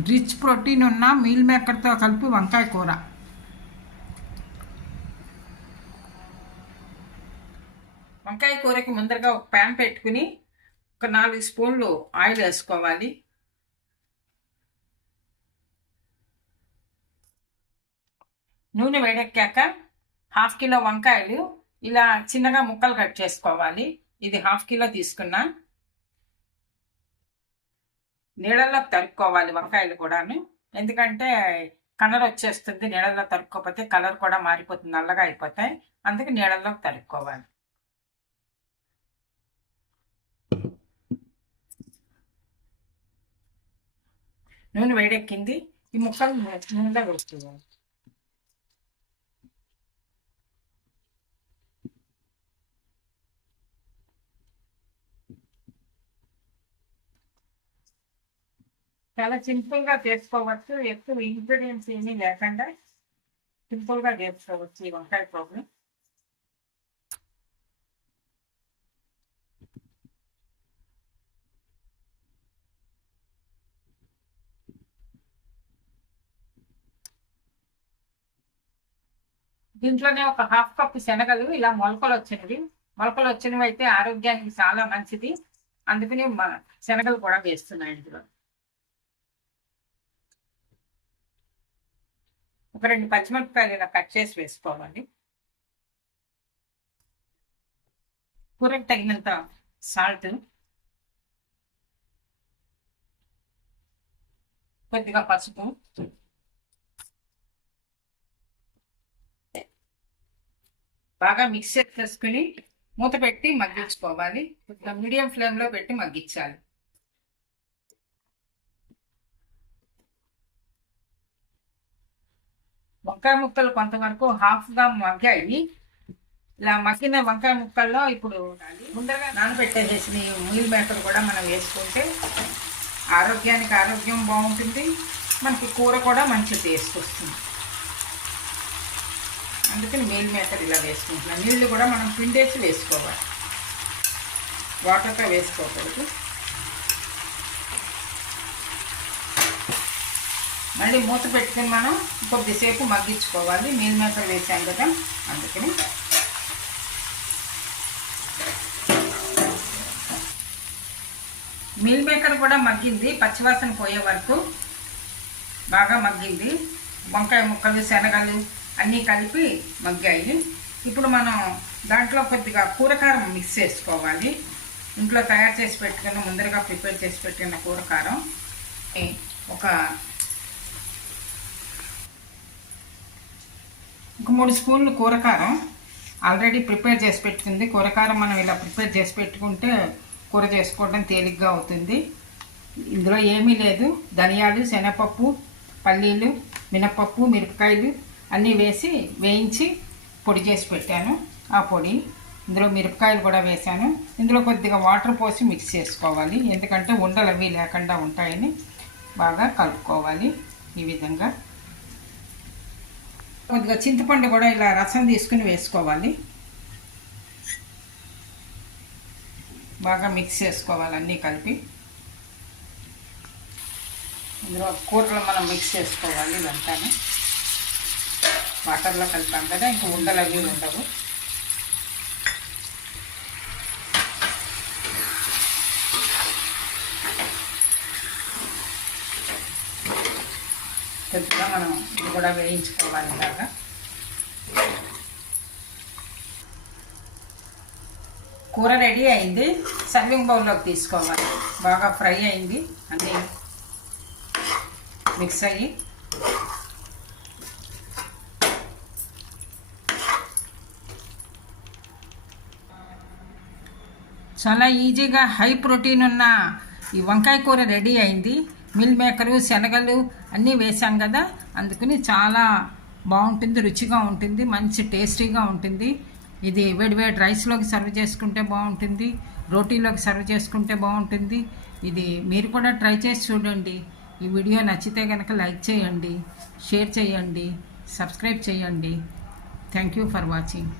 Rich protein ఉన్న meal మేకర్తో కలిపి వంకాయ కూర. వంకాయ కూరకి ముందరగా ఒక ప్యాన్ పెట్టుకుని ఒక నాలుగు స్పూన్లు ఆయిల్ వేసుకోవాలి. నూనె వేడెక్కాక హాఫ్ కిలో వంకాయలు ఇలా చిన్నగా ముక్కలు కట్ చేసుకోవాలి. ఇది హాఫ్ కిలో తీసుకున్నా. నీళ్ళల్లో తరుక్కోవాలి వంకాయలు కూడాను. ఎందుకంటే కలర్ వచ్చేస్తుంది నీళ్ళల్లో తరుక్కోకపోతే కలర్ కూడా మారిపోతుంది నల్లగా అయిపోతాయి. అందుకే నీళ్ళల్లో తరుక్కోవాలి. నూనె వేడెక్కింది. ఈ ముక్కలు నూనెలో వేసుకోవాలి చాలా సింపుల్గా చేసుకోవచ్చు. ఎక్కువ ఇంగ్రీడియంట్స్ ఏమీ లేకుండా సింపుల్గా చేసుకోవచ్చు. ఈ వంకాయ ప్రాబ్లం దీంట్లోనే ఒక హాఫ్ కప్ శనగలు ఇలా మొలకలు వచ్చినవి. మొలకలు వచ్చినవి అయితే ఆరోగ్యానికి చాలా మంచిది. అందుకని శనగలు కూడా వేస్తున్నాయి ఇందులో. ఒక రెండు పచ్చిమిరపకాయలు ఇలా కట్ చేసి వేసుకోవాలి. కూరకు తగినంత సాల్ట్ కొద్దిగా పసుపు. బాగా మిక్స్ చేసుకుని మూత పెట్టి మగ్గించుకోవాలి. కొద్దిగా మీడియం ఫ్లేమ్లో పెట్టి మగ్గించాలి. వంకాయ ముక్కలు కొంతవరకు హాఫ్గా మగ్గాయి. ఇలా మగ్గిన వంకాయ ముక్కల్లో ఇప్పుడు ముందరగా నానబెట్టేసేసిన మీల్ మేకర్ కూడా మనం వేసుకుంటే ఆరోగ్యానికి ఆరోగ్యం బాగుంటుంది. మనకి కూర కూడా మంచి టేస్ట్ వస్తుంది. అందుకని మీల్ మేకర్ ఇలా వేసుకుంటున్నాం. నీళ్ళు కూడా మనం పిండేసి వేసుకోవాలి. వాటర్తో వేసుకోకూడదు. మళ్ళీ మూత పెట్టుకుని మనం కొద్దిసేపు మగ్గించుకోవాలి. మీల్ మేకర్ వేసాం కదా అందుకని. మీల్ మేకర్ కూడా మగ్గింది పచ్చివాసన పోయే వరకు బాగా మగ్గింది. వంకాయ ముక్కలు శనగలు అన్నీ కలిపి మగ్గాయి. ఇప్పుడు మనం దాంట్లో కొద్దిగా కూరకారం మిక్స్ చేసుకోవాలి. ఇంట్లో తయారు చేసి పెట్టుకున్న ముందరగా ప్రిపేర్ చేసి పెట్టుకున్న కూరకారం. ఒక ఒక మూడు స్పూన్లు కూరకారం. ఆల్రెడీ ప్రిపేర్ చేసి పెట్టుకుంది. కూరకారం మనం ఇలా ప్రిపేర్ చేసి పెట్టుకుంటే కూర చేసుకోవడం తేలిగ్గా అవుతుంది. ఇందులో ఏమీ లేదు. ధనియాలు శనగపప్పు పల్లీలు మినపప్పు మిరపకాయలు అన్నీ వేసి వేయించి పొడి చేసి పెట్టాను. ఆ పొడి ఇందులో మిరపకాయలు కూడా వేశాను. ఇందులో కొద్దిగా వాటర్ పోసి మిక్స్ చేసుకోవాలి. ఎందుకంటే ఉండలు అవి లేకుండా ఉంటాయని బాగా కలుపుకోవాలి ఈ విధంగా. కొద్దిగా చింతపండు కూడా ఇలా రసం తీసుకుని వేసుకోవాలి. బాగా మిక్స్ చేసుకోవాలి అన్నీ కలిపి. ఇందులో కూరలో మనం మిక్స్ చేసుకోవాలి ఇదంతా వాటర్లో కలిపాం కదా ఇంకా ఉండలు అవి ఉండవు. కొద్దిగా మనం ఇది కూడా వేయించుకోవాలి ఇలాగా. కూర రెడీ అయింది. సర్వింగ్ బౌల్లోకి తీసుకోవాలి. బాగా ఫ్రై అయింది. అన్నీ మిక్స్ అయ్యి. చాలా ఈజీగా హై ప్రోటీన్ ఉన్న ఈ వంకాయ కూర రెడీ అయింది. మిల్ మేకరు శనగలు అన్నీ వేసాం కదా. అందుకని చాలా బాగుంటుంది రుచిగా ఉంటుంది మంచి టేస్టీగా ఉంటుంది. ఇది వేడి వేడి రైస్లోకి సర్వ్ చేసుకుంటే బాగుంటుంది రోటీలోకి సర్వ్ చేసుకుంటే బాగుంటుంది. ఇది మీరు కూడా ట్రై చేసి చూడండి. ఈ వీడియో నచ్చితే కనుక లైక్ చేయండి షేర్ చేయండి సబ్స్క్రైబ్ చేయండి. Thank you for watching.